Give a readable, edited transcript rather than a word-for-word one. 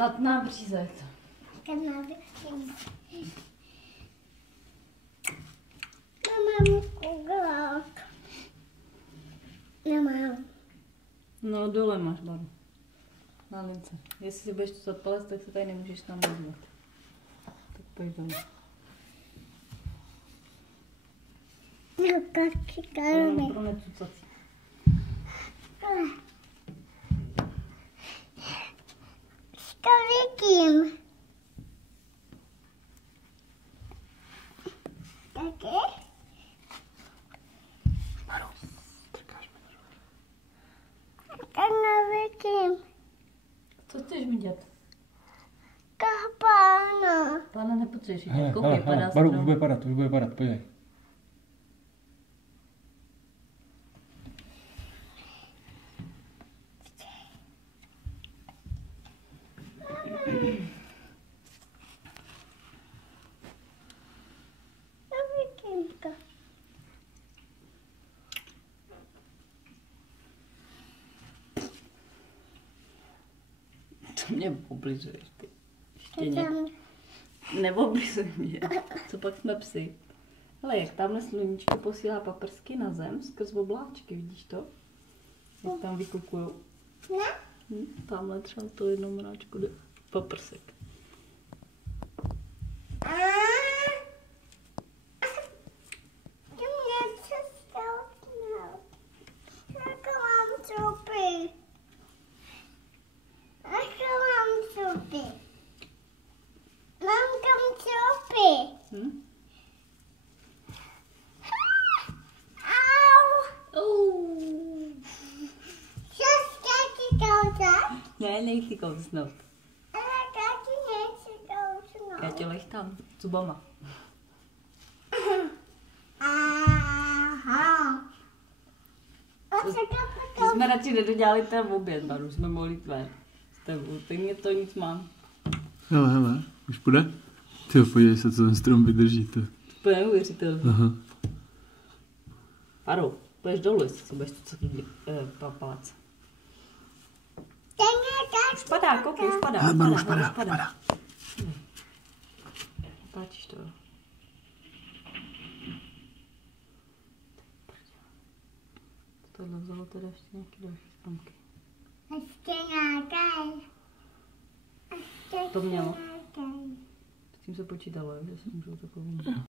Tatná břízek. Nemám kuglák. Nemám. No dole máš baru. Na lince. Jestli si budeš tu palec, tak se tady nemůžeš tam vezvat. Tak pojď dolů. No, kačky, karmy. Pro necucací. S kolikým? Taky? Maru, trkáš mi na ruce. Tak navikým. Co chceš vidět? Kapána. Pána nepotřebuješ vidět. Hele, Koukej, padá Maru, strom. už bude padat, podívej. Navikýmka. To mě oblizuješ ty. To Štěně. tam Neoblizuj mě. Co pak jsme psy? Hele, jak tamhle sluníčko posílá paprsky na zem skrz obláčky, vidíš to? Jak tam vykukujou. ne? Tamhle třeba to jednou mráčku jde paprsek. Ty mě přestoupnout. Jako mám trupy. Jako mám trupy. Mám tam trupy. Hm? Au. Co taky kousat? Ne, nechci kousnout. Ale taky nechci kousnout. Já tě lechtám zubama. Aha. A co to My jsme radši nedodělali ten oběd, Baru, jsme mohli jít ven s tebou. Teď mě to nic mám. Hele, už půjde? Ty podívej se, co ten strom vydrží, to. To je neuvěřitelné. Aha. Baru, půjdeš dolů, jestli si budeš tu palec. Už padá, koukej, už padá. Hele, Maru, už padá. Páčíš to. Tohle vzalo teda ještě nějaký další spamky. Ještě nějaký. To mělo. S tím se počítalo, že se můžou takový.